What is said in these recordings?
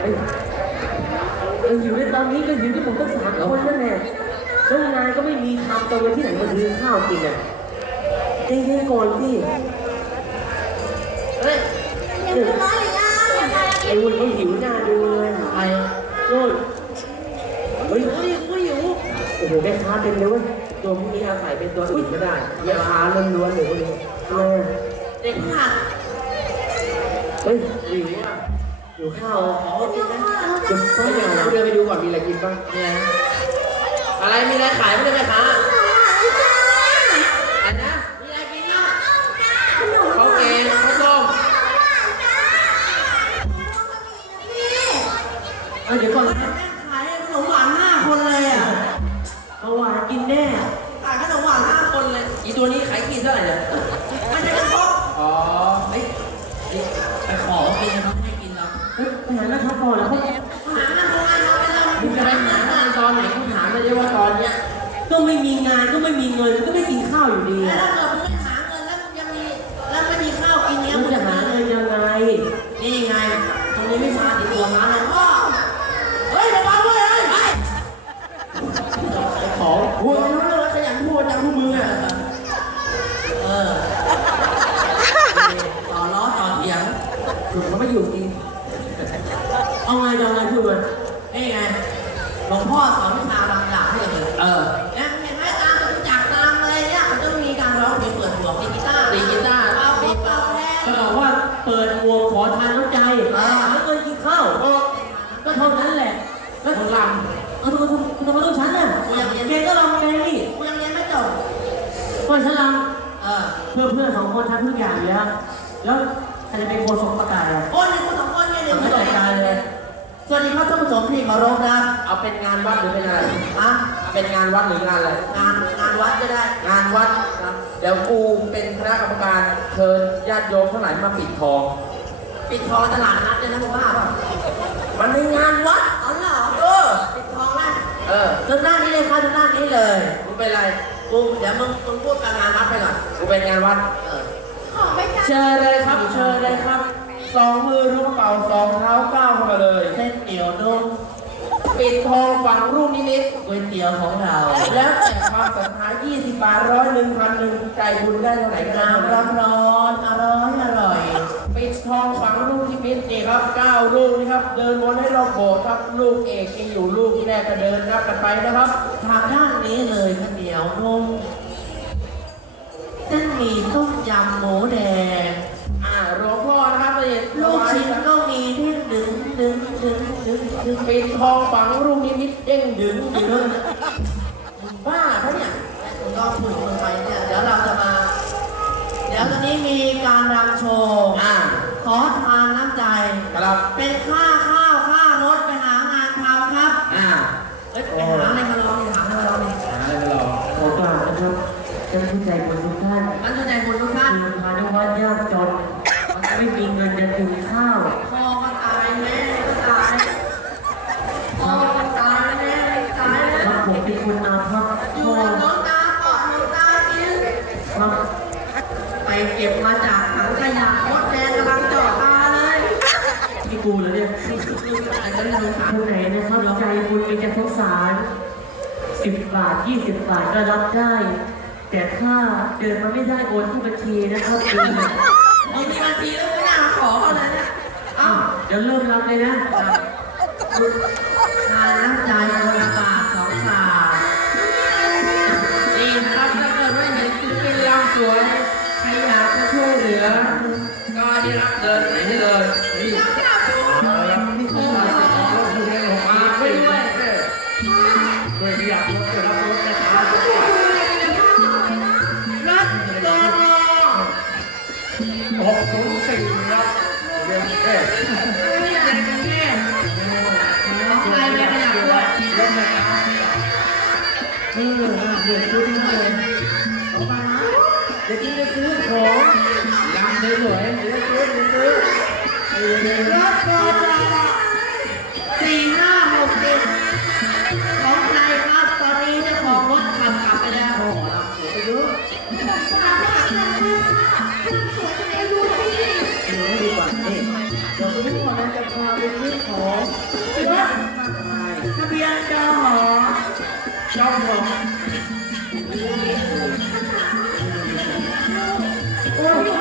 เอ้ยเอออยู่ในตอนนี้ก็อยู่ที่ผมต้องสามคนนั่นแหละแล้วงานก็ไม่มีทำตรงที่ไหนมาซื้อข้าวกินอะใจเย็นก่อนสิเฮ้ยยังไม่ร้อยเลยนะไอ้วุ่นเขาหิวหน้าดูเลยใครโน่นเฮ้ยหิวหิวโอ้โหแม่ค้าเต็มเลยเว้ยตัวพวกนี้อาศัยเป็นตัวอื่นก็ได้แม่ค้าล้วนๆเลยพวกนี้ทำไมอะเด็กหัดเฮ้ยหิวอะ หิวข้าวอ่ขอกินนะจะต้องอย่างไรเดินไปดูก่อนมีอะไรกินบ้างเนี่ยอะไรมีอะไรขายไม่ได้ไหมคะ คุณจะไปหางานตอนไหนคุณถามเลยดิว่าตอนเนี้ยก็ไม่มีงานก็ไม่มีเงินก็ไม่กินข้าวอยู่ดีแล้วถ้าเกิด อสอนวิชาบางอย่างให้กับมึงเออเนี่ยเห็นไหมตามจตุจักรตามอะไรเนี่ยมันต้องมีการร้องเพลงเปิดหมวกตีกีตาร์ตีกีตาร์เอาปีเป่าแพจะงบอกว่าเปิดหมวกขอทานน้ำใจหาเงินกินข้าวก็เท่านั้นแหละ แล้วคนลเอาทำไมทำทำไมต้องฉันน่ะแกก็ลองเองนี่ำกูยังเรียนไม่จบก็ฉันลเออำเพื่อเพื่อนสองคนทำทุกอย่างอยู่แล้วแล้วใครจะเป็นโฆษกประกาศอะโอ้ยนี่คนสองคนเนี่ยเดี๋ยวไม่ไม่จัดการเลย สวัสดีครับท่านผู้ชมที่เคารพนะเอาเป็นงานวัดหรือเป็นอะไรอะเป็นงานวัดหรืองานอะไรงานงานวัดก็ได้ งานวัดนะเดี๋ยวกูเป็นคณะกรรมการเชิญญาติโยมทั้งหลายมาปิดทอง ปิดทองตลาดนัดเลยนะผมว่าป่ะมันในงานวัดเอาเหรอเออปิดทองนะเออจนหน้านี้เลยครับจนหน้านี้เลยมึงเป็นอะไรกูเดี๋ยวมึงมึงพูดการงานวัดไปก่อนกูเป็นงานวัดเออขอไปจ้ะเชิญเลยครับเชิญเลยครับ สองมือรูปกระเป๋าสองเท้าก้าวเข้ามาเลยเส้นเหนียวนุ่มปิดทองฝังรูปนิมิตก๋วยเตี๋ยวของเรา แล้วแต่ความศรัทธา20 บาทร้อยหนึ่งพันหนึ่งใจบุญได้เท่าไหร่ก็ได้น้ำเท่าร้นั้อนนร้อนอร่อยอร่อยปิดทองฝังลูกที่มิตรนี่ครับเก้าลูกนี่ครับ เดินวนให้รอบโบสถ์ครับลูกเอกยังอยู่ลูกแรกก็เดินนับกันไปนะครับ ทางด้านนี้เลยข้าวเหนียวนุ่มเส้นหมี่ต้มยำหมูแดง งดึงดึงปิดทองฝังลูกนิมิตเด้งดึงดึงบ้าปะเนี่ยคุณก็พูดลงไปเนี่ย เดี๋ยวเราจะมา เดี๋ยวตอนนี้มีการรำโชว์อ่าขอทานน้ำใจ ครับเป็นค่าข้าวค่ารถไปหางานทำครับ อ่าเอ้ยไปหาอะไรมาลองไปหาอะไรมาลองดิหาอะไรไปรอขอกราบนะครับท่านผู้ใจบุญทุกท่านมันจะใจบุญทุกท่านคือพานุวัฒน์ยากจนไม่มีเงินจะกินข้าว เก็บมาจากถังขยะมดแดงกำลังเจาะตาเลยที่กูเหรอเนี่ยไอ้คนนี้รู้คนไหนนะครับใจบุญมีแต่สงสารสิบบาทยี่สิบบาทก็รับได้ แต่ถ้าเดินมาไม่ได้โอนที่บัญชีนะครับเองเนี่ยมึงมีบัญชีแล้วไม่น่าขอเขาเลยนะเอ้าเดี๋ยวเริ่มรับเลยนะทานน้ำใจคนละ รักตอสี่ห้าหกเจ็ดของใครครับตอนนี้เจ้าของรถขับกลับไปแล้วโอ้โหรำสวยไปเยอะดูให้ดีกว่านี่เดี๋ยวนี้พ่อนั้นจะพาไปซื้อของรถทะเบียนจอหอจอมผมเข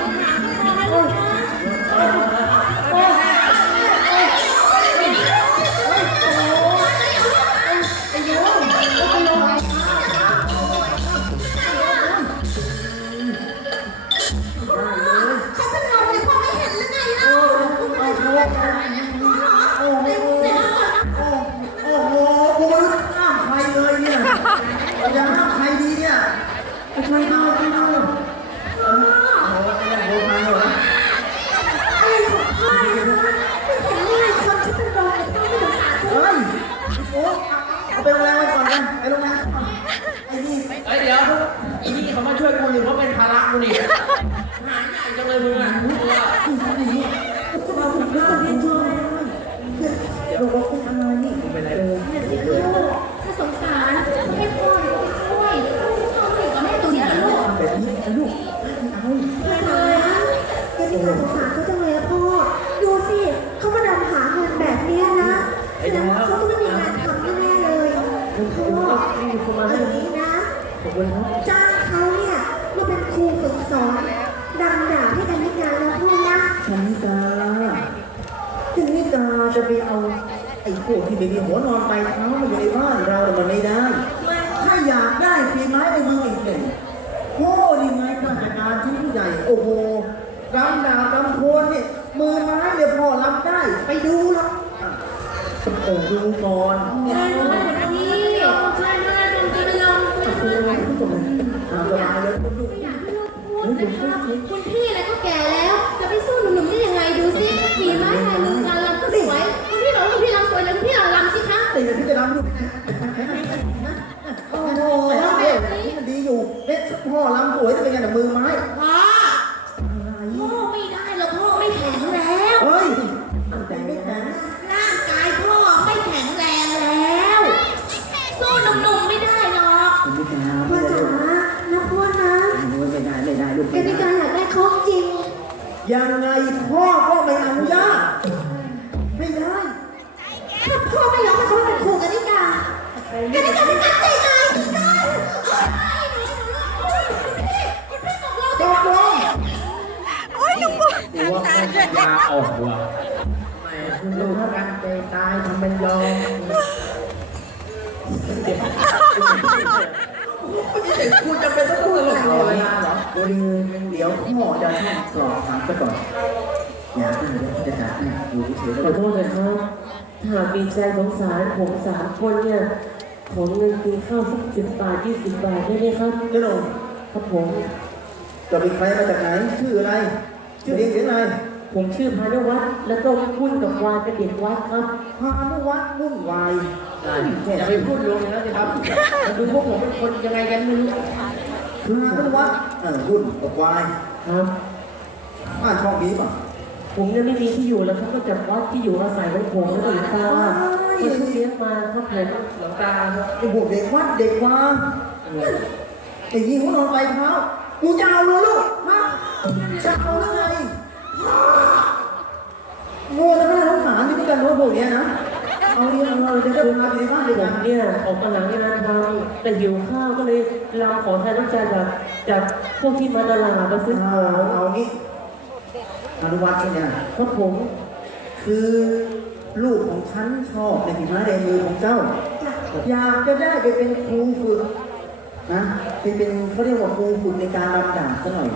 พวกที่ไม่มีหัวนอนไปเท้ามาอยู่ในบ้านเรามันไม่ได้ ถ้าอยากได้ฝีไม้ในมือเก่งๆโอ้นี่ไงข้าราชการที่ผู้ใหญ่ โอ้โหรำดาบรำโพนเนี่ยมือไม้เนี่ยพอรับได้ ไปดูหรอกอะโอ้ดูก่อนนี่ยใช่ไหมพี่ใช่ไหมดนตรีลงคืออะไรทุกคนตามสบายเลย อยากให้ลูกพูดนะคะคุณพี่ โอ้โหเนี่มันดีอยู่เนี่ยพ่อลำสวยจะเป็นไงแต่มือไม้ แกนิการจะตัดใจตายนิกาคุณพี่คุณพี่ตกลงตกลงกูว่ามันยาออกว่ะคุณดูเท่ากันใจตายทำเป็นยอมคุณจะเป็นต้องตลกเลยเหรอเดี๋ยวพ่อจะท่องสอบถามซะก่อนอย่าอ้างเดี๋ยวจะจัดให้อยู่เฉยๆขอโทษนะครับถ้ามีใจสงสารผมสามคนเนี่ย ขอเงินกินข้าวสักสิบบาทยี่สิบบาทได้ไหมครับเจ้าหนุ่มครับผมจะเป็นใครมาจากไหน ชื่ออะไร ชื่อเรียนเสียงอะไรผมชื่อพานุวัฒน์แล้วก็หุ้นกับวานเป็นเด็กวัดครับพานุวัฒน์วุ่นวายได้อย่าไปพูดลงนะสิครับมาดูพวกผมเป็นคนยังไงกันไม่รู้พานุวัฒน์เออวุ่นกับวายครับบ้านช่องนี้ป่ะผมเนี่ยไม่มีที่อยู่แล้วครับก็จากวัดที่อยู่อาศัยของผมแล้วก็หลวงตา คนที่เลี้ยงมาครับผมหลวงตาครับไอ้พวกเด็กวัดเด็กวาไอ้ยี่หัวนอนไปเท้ากูจะเอาเลยลูกฮะจะเอาหรือไงโง่แล้วก็น่าสงสารนี่พวกกันว่าพวกเนี้ยนะเอาเรียนเราจะได้พาไปในบ้านดีกผว่าเนี่ยออกมาหลังงานทำแต่หิวข้าวก็เลยรำขอทานน้ำใจจากจากพวกที่มาตลาดมาซื้อขเอาเอางี้พานุวัฒน์เนี่ยครับผมคือ ลูกของฉันชอบในฝีไม้ในมือของเจ้า อยากจะได้ไปเป็นครูฝึกนะไปเป็นเขาเรียกว่าครูฝึกในการรำด่าซะหน่อย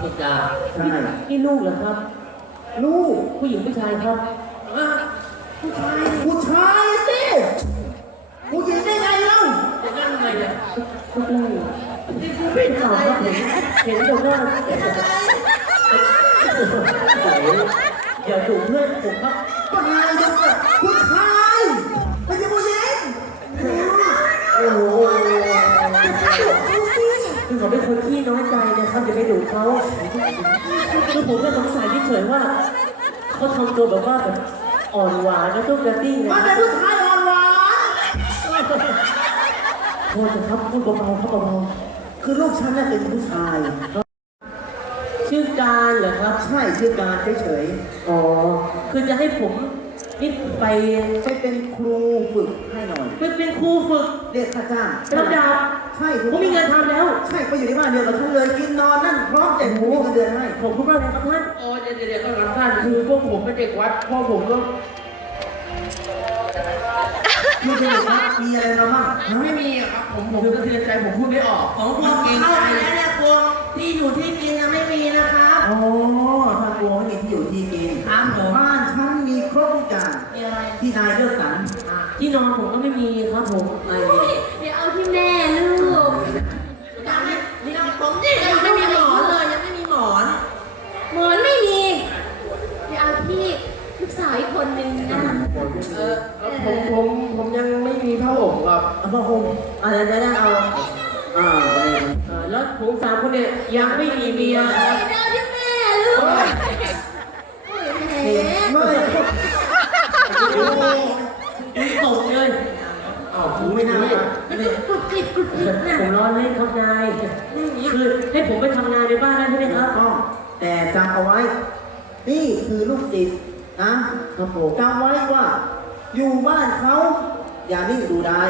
พูดจาใช่นี่ลูกเหรอครับ ลูกผู้หญิงผู้ชายครับอะผู้ชาย ผู้ชายสิผู้หญิงได้ไงเล่าจะนั่งไงเนี่ยลูกลูกนี่กูเป็เป็นนข่าอะวไรครับเห็เนี่ยนเห็นบอกว่าอ ย่าถูเพื่อนผมครับก็นายยังแบผู้ชายไม่ใช่ผู้หญิงโอ้โหคือเขาเป็นคนที่น้อยใจนะครับอย่าไปดุเขาคือผมก็สงสัยที่เฉยๆว่าเขาทำตัวแบบว่าแบบอ่อนหวานแล้วก็กระติ้งมันเป็นผู้ชายอ่อนหวานโทษนะครับพูดเบาๆครับเบาคือลูกฉันน่ะเป็นผู้ชาย การเหรอครับ ใช่ชื่อการเฉยอ๋อ คือจะให้ผมนี่ไปๆไปเป็นครูฝึกให้หน่อย ไปเป็นครูฝึกเรียกค่าจ้างรับดาบใช่ผมมีงานทำแล้ว ใช่ไปอยู่ในบ้านเดียวกับท่านเลยกินนอนนั่นพร้อมแต่งหูเงินเดือนให้ขอบคุณมากเลยครับท่านโอ้เดี๋ยวเดี๋ยวก็รับท่านคือพวกผมเป็นเด็กวัดพ่อผมก็คือเป็นเด็กวัดมีอะไรมาบ้างยังไม่มีอะครับผมผมสะเทือนใจผมพูดไม่ออกของพวกเก่งเข้าใจไปแล้วเนี่ยพวก ที่อยู่ที่กินนะไม่มีนะครับอ๋อทางกลัวไม่มีที่อยู่ที่กินครับผมบ้านฉันมีครบทุกอย่างมีอะไรที่นายเลือกสรรที่นอนผมก็ไม่มีครับผมไม่เดี๋ยวเอาที่แม่ลูกยังไม่ยังผมนี่ยังไม่มีหมอนเลยยังไม่มีหมอนหมอนไม่มีเดี๋ยวเอาที่ลูกสาวอีกคนนึงนะเออผมผมผมยังไม่มีผ้าห่มครับเอาผ้าห่มอะไรได้ได้เอาอ่าวันนี้เอ่อ แล้วผมสามคนเนี่ยยังไม่มีเมียนะครับเดี๋ยวเอาที่แม่ลูกแหเห็นมไม่ยังส่งเลยอ้าวหูไม่น่ารักนี่กรุบกริบกรุบกริบนะผมร้อนเล่นครับนายคือให้ผมไปทำงานในบ้านได้ใช่ไหมครับ ต้องแต่จำเอาไว้ นี่คือลูกศิษย์นะครับผมจำไว้ว่า อยู่บ้านเขาอย่านิ่งดูได้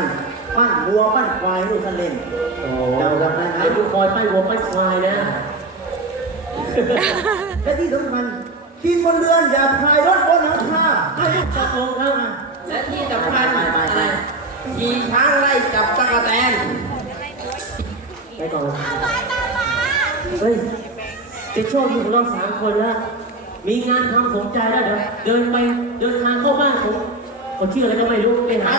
ปั้นวัวปั้นควายลูกท่านเล่นโอ้จำจำได้ไหมไอ้ลูกคอยป้ายวัวป้ายควายนะ และที่สำคัญกินบนเรือนอย่าพายรถบนหลังคาตกลงครับและที่สำคัญอะไรขี่ช้างไล่จับตะกแตนไปก่อนเฮ้ยจะโชคดีของเราสามคนแล้วมีงานทำสมใจแล้วเดี๋ยวเดินไปเดินทางเข้าบ้านผมเขาชื่ออะไรก็ไม่รู้ไปหา